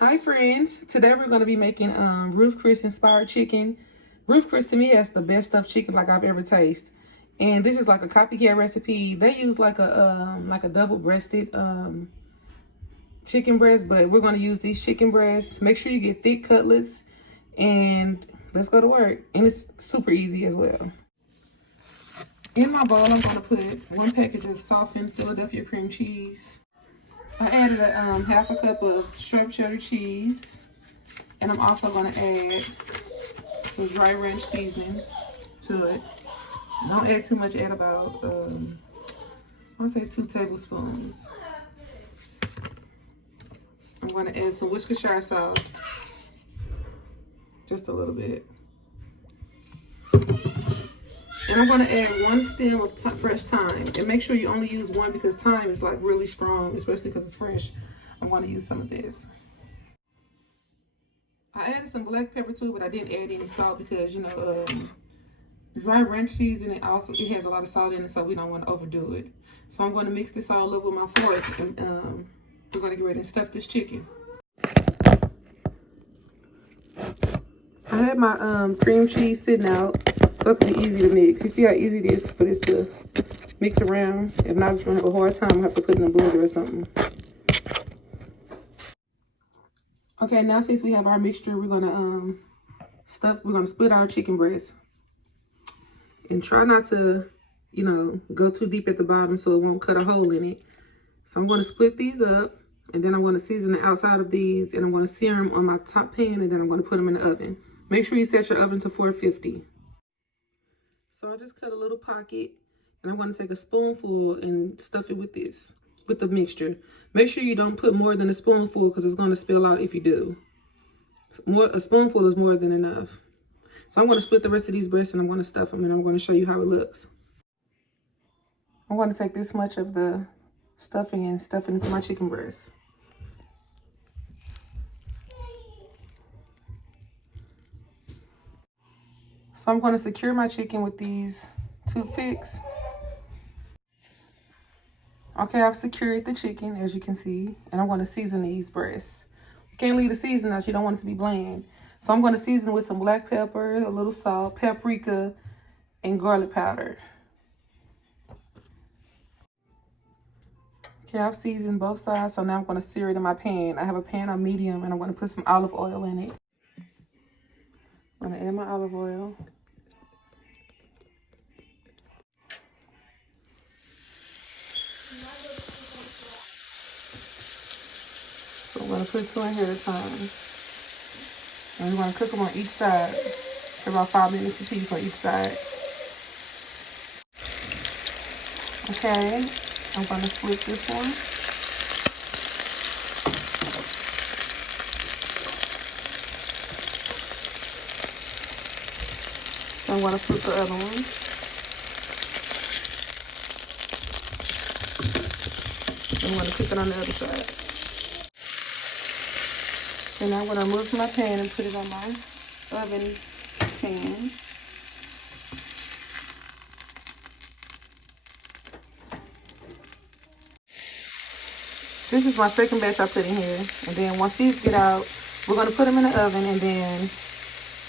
Hi friends, today we're going to be making Ruth Chris inspired chicken. Ruth Chris to me has the best stuffed chicken like I've ever tasted. And this is like a copycat recipe. They use like a double breasted chicken breast, but we're going to use these chicken breasts. Make sure you get thick cutlets and let's go to work. And it's super easy as well. In my bowl, I'm going to put 1 package of softened Philadelphia cream cheese. I added half a cup of shredded cheddar cheese, and I'm also going to add some dry ranch seasoning to it. Don't add too much, add about, I'll say 2 tablespoons. I'm going to add some Worcestershire sauce, just a little bit. And I'm going to add 1 stem of fresh thyme. And make sure you only use 1 because thyme is like really strong, especially because it's fresh. I'm going to use some of this. I added some black pepper to it, but I didn't add any salt because, you know, dry ranch seasoning also, it has a lot of salt in it, so we don't want to overdo it. So I'm going to mix this all up with my fork, and we're going to get ready and stuff this chicken. I had my cream cheese sitting out, so it's pretty easy to mix. You see how easy it is for this to mix around? If not, if you're going to have a hard time, I'll have to put it in a blender or something. Okay, now since we have our mixture, we're going to split our chicken breast. And try not to, you know, go too deep at the bottom so it won't cut a hole in it. So I'm going to split these up, and then I'm going to season the outside of these, and I'm going to sear them on my top pan, and then I'm going to put them in the oven. Make sure you set your oven to 450. So I just cut a little pocket, and I'm going to take a spoonful and stuff it with this, with the mixture. Make sure you don't put more than a spoonful because it's going to spill out if you do. A spoonful is more than enough. So I'm going to split the rest of these breasts and I'm going to stuff them, and I'm going to show you how it looks. I'm going to take this much of the stuffing and stuff it into my chicken breast. So I'm going to secure my chicken with these toothpicks. Okay, I've secured the chicken, as you can see, and I'm going to season these breasts. You can't leave the seasoning out. You don't want it to be bland. So I'm going to season it with some black pepper, a little salt, paprika, and garlic powder. Okay, I've seasoned both sides, so now I'm going to sear it in my pan. I have a pan on medium, and I'm going to put some olive oil in it. I'm going to add my olive oil. So I'm going to put 2 in here at a time. And we're going to cook them on each side for about 5 minutes a piece on each side. Okay, I'm going to flip this one. So I'm going to flip the other one. I'm going to cook it on the other side. And now I'm going to move to my pan and put it on my oven pan. This is my second batch I put in here. And then once these get out, we're going to put them in the oven, and then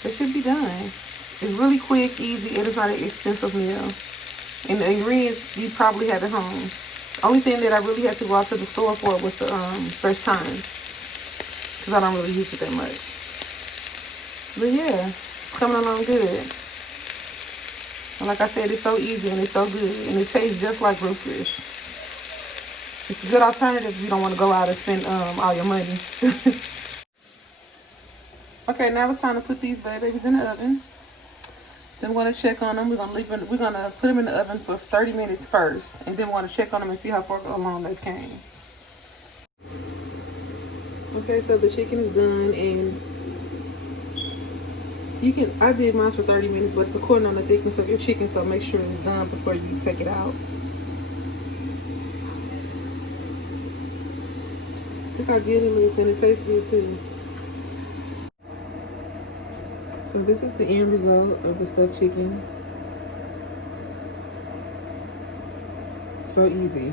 they should be done. It's really quick, easy, and it's not an expensive meal. And the ingredients you probably have at home. The only thing that I really had to go out to the store for was the fresh thyme, because I don't really use it that much. But yeah, coming along good. And like I said, it's so easy and it's so good, and it tastes just like Ruth Chris. It's a good alternative if you don't want to go out and spend all your money. Okay, now it's time to put these bad babies in the oven. Then we're going to check on them. We're going to put them in the oven for 30 minutes first, and then we're going to check on them and see how far along they came. Okay, so the chicken is done, and I did mine for 30 minutes, but it's according on the thickness of your chicken, so make sure it's done before you take it out. Look how good it looks, and it tastes good too. So this is the end result of the stuffed chicken. So easy.